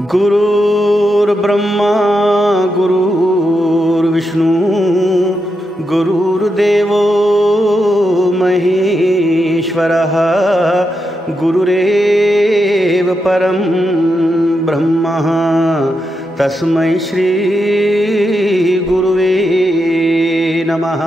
गुरुर्ब्रह्मा गुरुर्विष्णु गुरुर्देवो महेश्वरः गुरुरेव परं ब्रह्म तस्मै श्री गुरुवे नमः।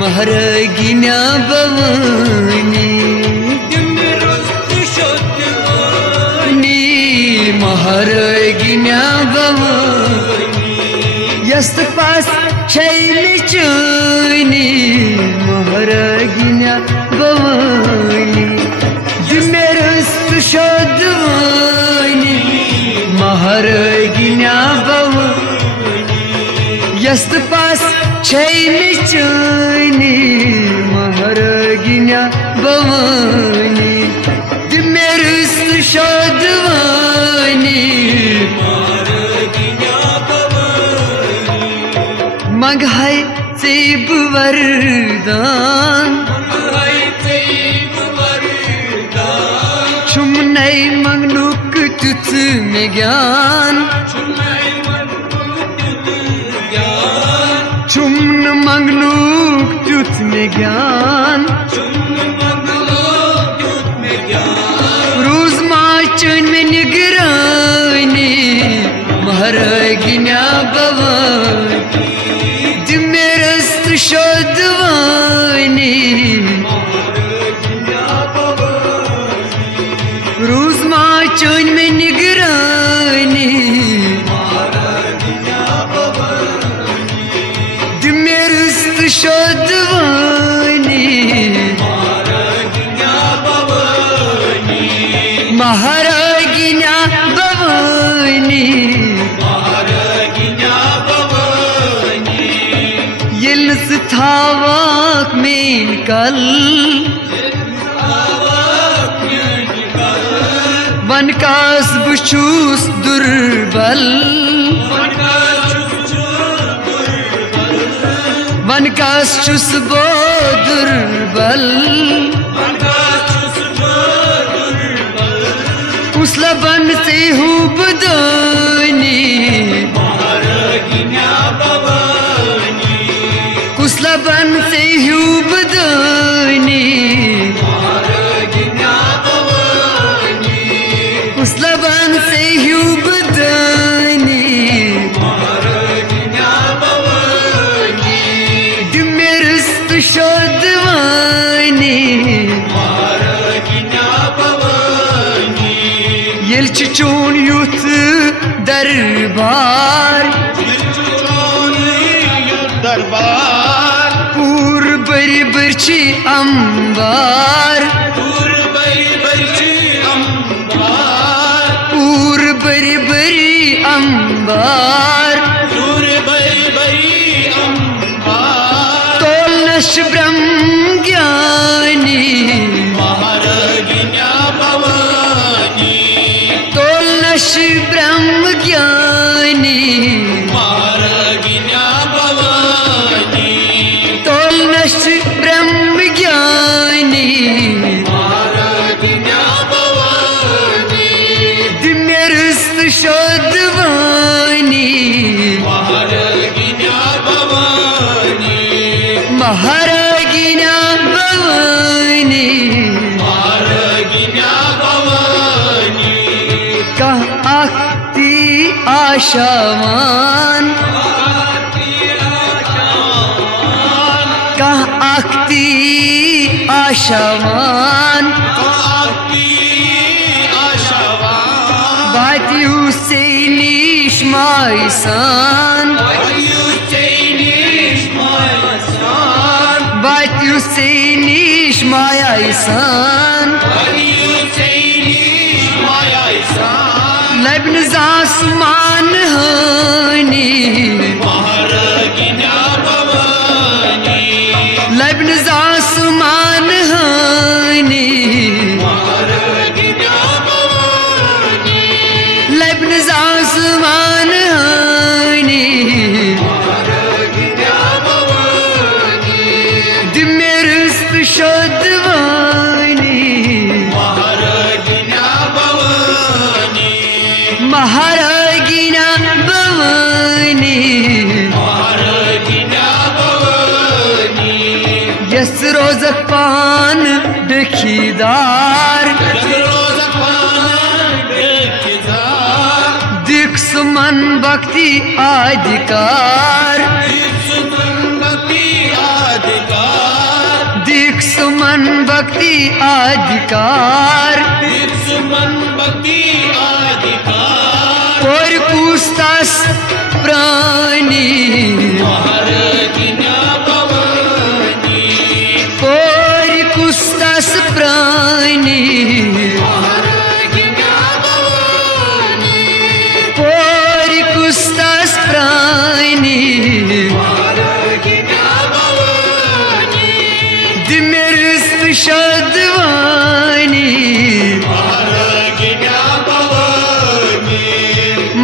महारागिन्या भवानी महारागिन्या भवानी यस्त पास छैली चोनी महारागिन्या भवानी दिमेरस्त शोधवानी महारागिन्या भवानी यस्त पास छैली चोनी महारागिन्या भवानी दिमेरस्त शोधवानी महारागिन्या भवानी मंगाई सेब वरदान चुमनै मंगनुक तुझ में ज्ञान चुम्न मंगनुक तुझ में ज्ञान रोज माचन में निगरानी महारागिन्या भवानी दिमेरस्त शोधवानी रोज माचन में निगरानी दिमेरस्त शोधवानी महारागिन्या भवानी यल्स थावाक में कल वनकास बुशूस दुर्बल वनकास चुस बो दुर्बल उसलबन से हूँ बदानी उसलबन से हूँ बदानी उसलबन से हूँ बदानी दिमेरस्त शोधवानी यल्च चोन युथ दरबार पूर बरी बर्ची अंबार पूर बरी बरी अंबार तोल नश ब्रह्म ज्ञानी तोल नश ब्रह्म ज्ञानी तोल नश ब्रह्म ज्ञानी दिमेरस्त शोधवानी महारागिन्या भवानी कहाँ आती आशावान कहाँ akti aşavan Bati Hüseyin'i işmaysan Bati Hüseyin'i işmaysan Lebniz asman hani Lebniz asman hani Lebniz asman hani Dimirist şodvani Maharagina Bhavani Yes rozak pan dekidar Diksuman bhakti adhikar Diksuman bhakti adhikar Por kustas prani Por kustas prani Por kustas prani Dimirist şadvani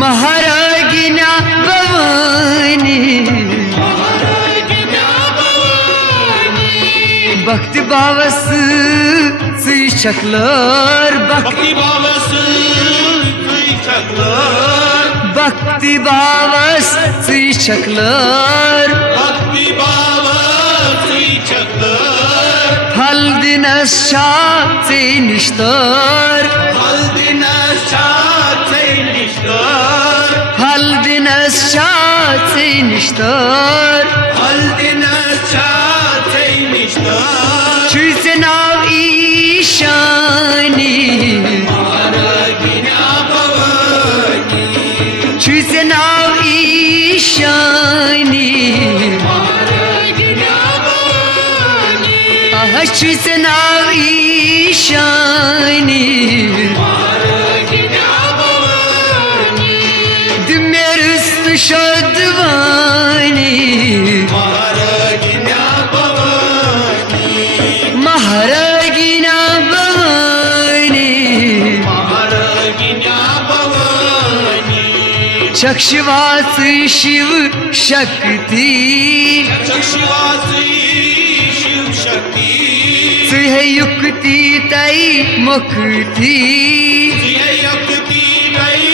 Maharagina Bhavani Bhakti Bhavası sıçaklar Bhakti Bhavası sıçaklar Bhakti Bhavası sıçaklar Bhakti Bhavası sıçaklar Haldinas şahse niştar Haldinas şahse niştar Haldinas şahse niştar Haldinas şahse niştar Çüse nav işani Maharagina Bhavani Çüse nav işani Maharagina Bhavani Aha çüse nav işani Maharagina Bhavani Dimirist şadvani Maharagina Bhavani Maharagina Bhavani Maharagina Bhavani Chakshivasi Shiv Shakti Chakshivasi Shiv Shakti Tuhe yukti tai mukti Tuhe yukti tai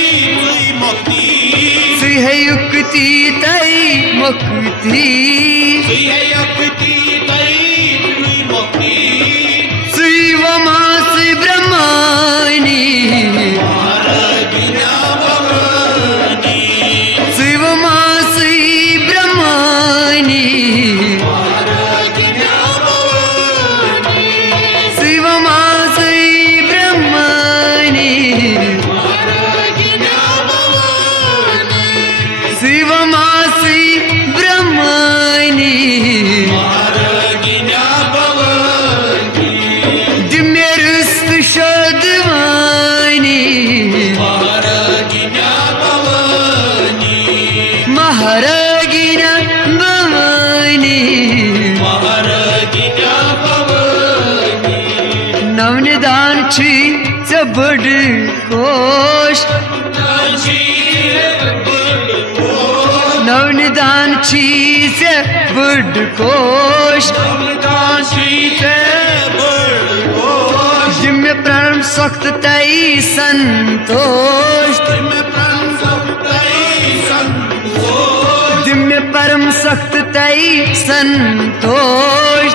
mukti Tuhe yukti tai mukti Tuhe yukti tai mukti Sivamasi Brahmani Maharagina Bhavani Sivamasi Brahmani Maharagina Bhavani Sivamasi Brahmani Maharagina Bhavani Sivamasi Brahmani Maharagina Bhavani Dimirist şadvani Maharagina Bhavani Maharagina Bhavani Maharagina Bhavani Navnidan chi zabad kosh Navnidan chi zabad kosh Jimme pranam sakht tai santosh Jimme param sakht tai santosh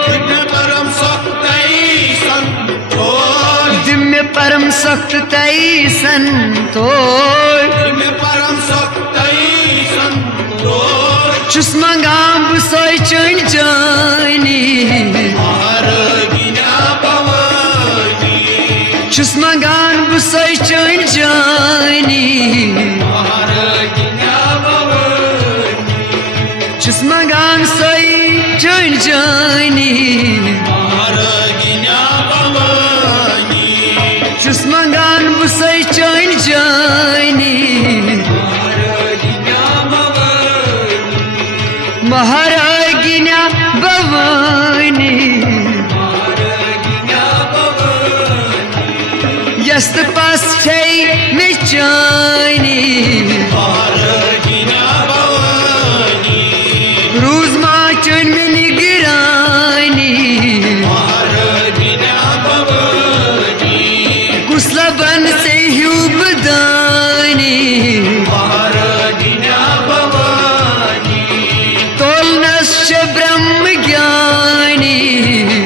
Jimme param sakht tai santosh Chus mangam busoy chun jani Maharaginya Bhavani Chus mangan busoy chun jani Maharaginya Bhavani Chus mangan soy chun jani Maharaginya Bhavani Chus mangan busoy chun jani Maharaginya Bhavani Maharaginya Bhavani Maharaginya Bhavani Yast pas thay me chani Maharaginya Bhavani Roz ma chun me nigirani Maharaginya Bhavani Kusla ban se hu badani Maharaginya Bhavani Tolnas brahm gyani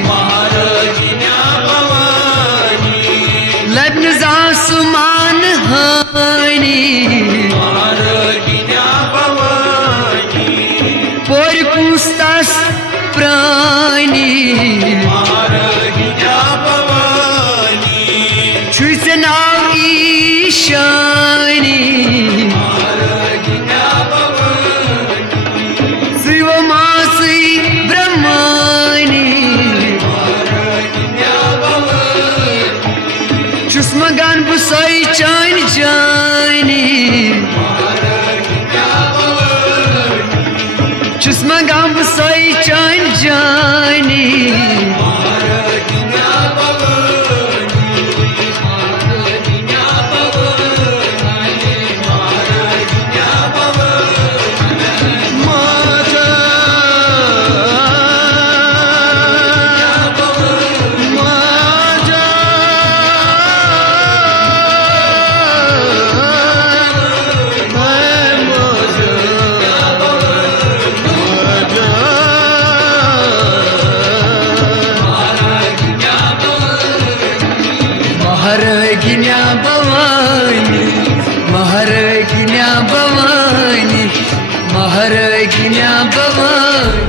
Maharaginya Bhavani Labn zasuman hani Maharaginya Bhavani Por kustas prani Maharaginya Bhavani Chusanav ishani Maharaginya Bhavani Sivamasi brahmani Maharaginya Bhavani Chusmagan busai chan jani Maharaginya Bhavani Chusmagan busai chan jani Maharaginya Bhavani Maharaginya Bhavani Maharaginya Bhavani Maharaginya Bhavani Maharaginya Bhavani Maharaginya Bhavani